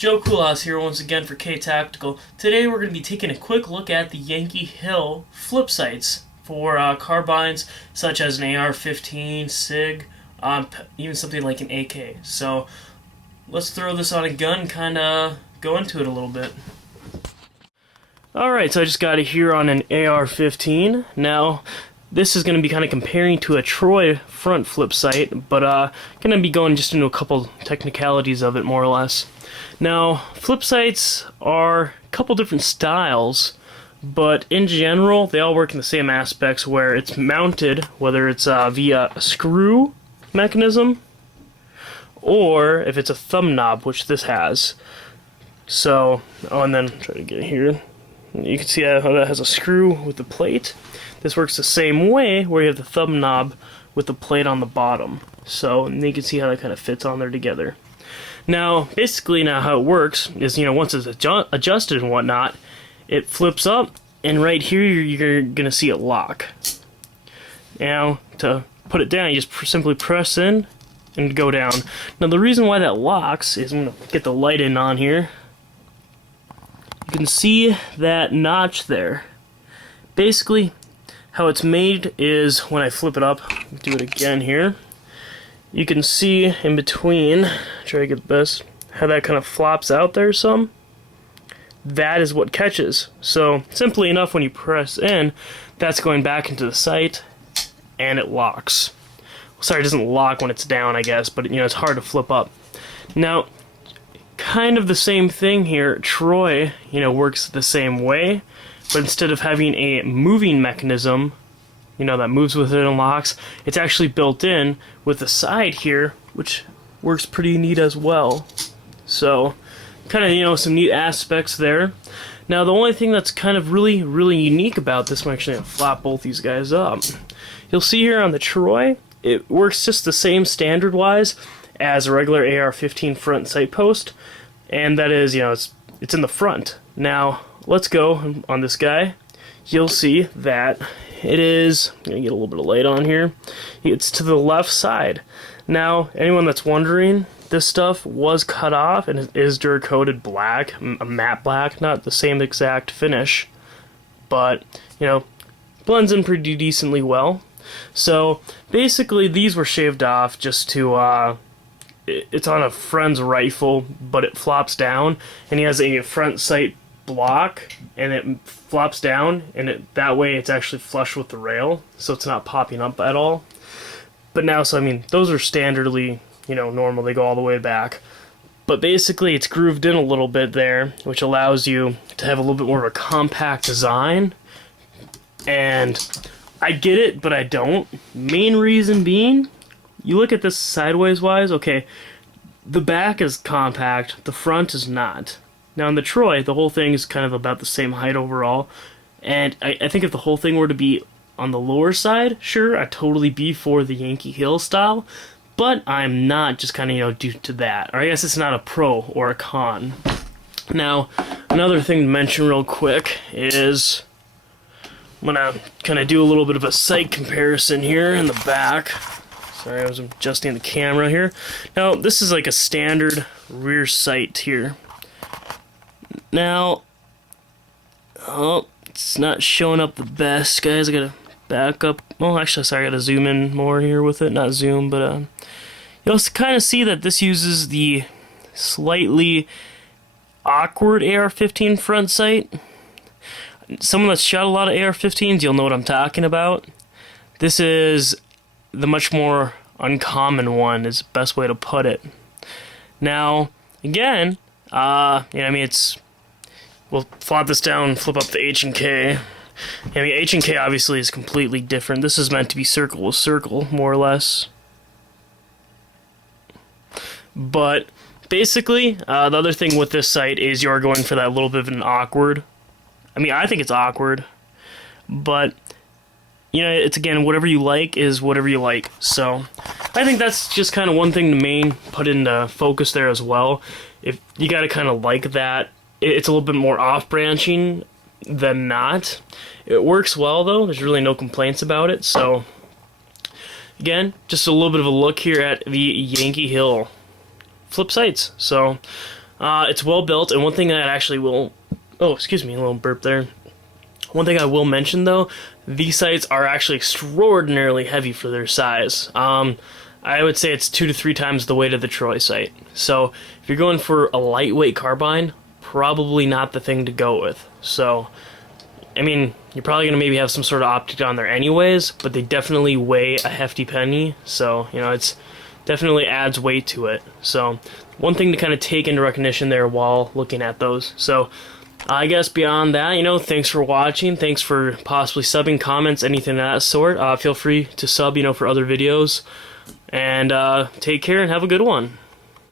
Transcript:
Joe Coolhouse here once again for K-Tactical. Today we're going to be taking a quick look at the Yankee Hill flip sights for carbines such as an AR-15, SIG, even something like an AK. So let's throw this on a gun and kind of go into it a little bit. Alright, so I just got it here on an AR-15. Now, this is going to be kind of comparing to a Troy front flip sight, but going to be going just into a couple technicalities of it, more or less. Now, flip sights are a couple different styles, but in general, they all work in the same aspects where it's mounted, whether it's via a screw mechanism, or if it's a thumb knob, which this has. So, and then try to get here. You can see how that has a screw with the plate. This works the same way, where you have the thumb knob with the plate on the bottom. So, and you can see how that kind of fits on there together. Now, basically now how it works is, once it's adjusted and whatnot, it flips up, and right here you're going to see it lock. Now, to put it down, you just simply press in and go down. Now, the reason why that locks is, I'm going to get the light in on here. You can see that notch there. Basically, how it's made is when I flip it up, do it again here, you can see in between, try to get the best, how that kind of flops out there some. That is what catches. So, simply enough, when you press in, that's going back into the sight, and it locks. Sorry, it doesn't lock when it's down, I guess, but it's hard to flip up. Now, kind of the same thing here. Troy, works the same way, but instead of having a moving mechanism, that moves with it and locks, it's actually built in with the side here, which works pretty neat as well. So, kind of, some neat aspects there. Now, the only thing that's kind of really unique about this, I'm actually going to flop both these guys up. You'll see here on the Troy, it works just the same standard-wise as a regular AR-15 front sight post, and that is, it's in the front. Now, let's go on this guy. You'll see that it is, I'm going to get a little bit of light on here, it's to the left side. Now, anyone that's wondering, this stuff was cut off and it is Duracoated black, a matte black, not the same exact finish, but, blends in pretty decently well. So, basically, these were shaved off just to, it's on a friend's rifle, but it flops down, and he has a front sight block, and it flops down, and that way it's actually flush with the rail, so it's not popping up at all. But now, so those are standardly, normal, they go all the way back. But basically, it's grooved in a little bit there, which allows you to have a little bit more of a compact design. And I get it, but I don't. Main reason being, you look at this sideways-wise, okay, the back is compact, the front is not. Now in the Troy, the whole thing is kind of about the same height overall, and I think if the whole thing were to be on the lower side, sure, I'd totally be for the Yankee Hill style, but I'm not just kind of, due to that. Or I guess it's not a pro or a con. Now, another thing to mention real quick is I'm going to kind of do a little bit of a sight comparison here in the back. Sorry, I was adjusting the camera here. Now, this is like a standard rear sight here. Now, it's not showing up the best, guys. I gotta back up. Well, actually, sorry, I gotta zoom in more here with it. Not zoom, but you'll kind of see that this uses the slightly awkward AR-15 front sight. Someone that's shot a lot of AR-15s, you'll know what I'm talking about. This is the much more uncommon one, is the best way to put it. Now, again, it's, we'll flop this down, flip up the H and K. H and K obviously is completely different. This is meant to be circle with circle, more or less. But basically, the other thing with this sight is you're going for that little bit of an awkward. I think it's awkward, but it's, again, whatever you like is whatever you like. So I think that's just kind of one thing to put into focus there as well. If you got to kind of like that, it's a little bit more off-branching than not. It works well, though. There's really no complaints about it. So, again, just a little bit of a look here at the Yankee Hill flip sights. So, It's well built, and one thing that actually will... Oh, excuse me, a little burp there. One thing I will mention, though, these sights are actually extraordinarily heavy for their size. I would say it's 2 to 3 times the weight of the Troy sight. So, if you're going for a lightweight carbine, probably not the thing to go with. So, I mean, you're probably going to maybe have some sort of optic on there anyways, but they definitely weigh a hefty penny, so, you know, it's definitely adds weight to it. So, one thing to kind of take into recognition there while looking at those. So, I guess beyond that, you know, thanks for watching, thanks for possibly subbing, comments, anything of that sort. Feel free to sub, you know, for other videos, and take care and have a good one.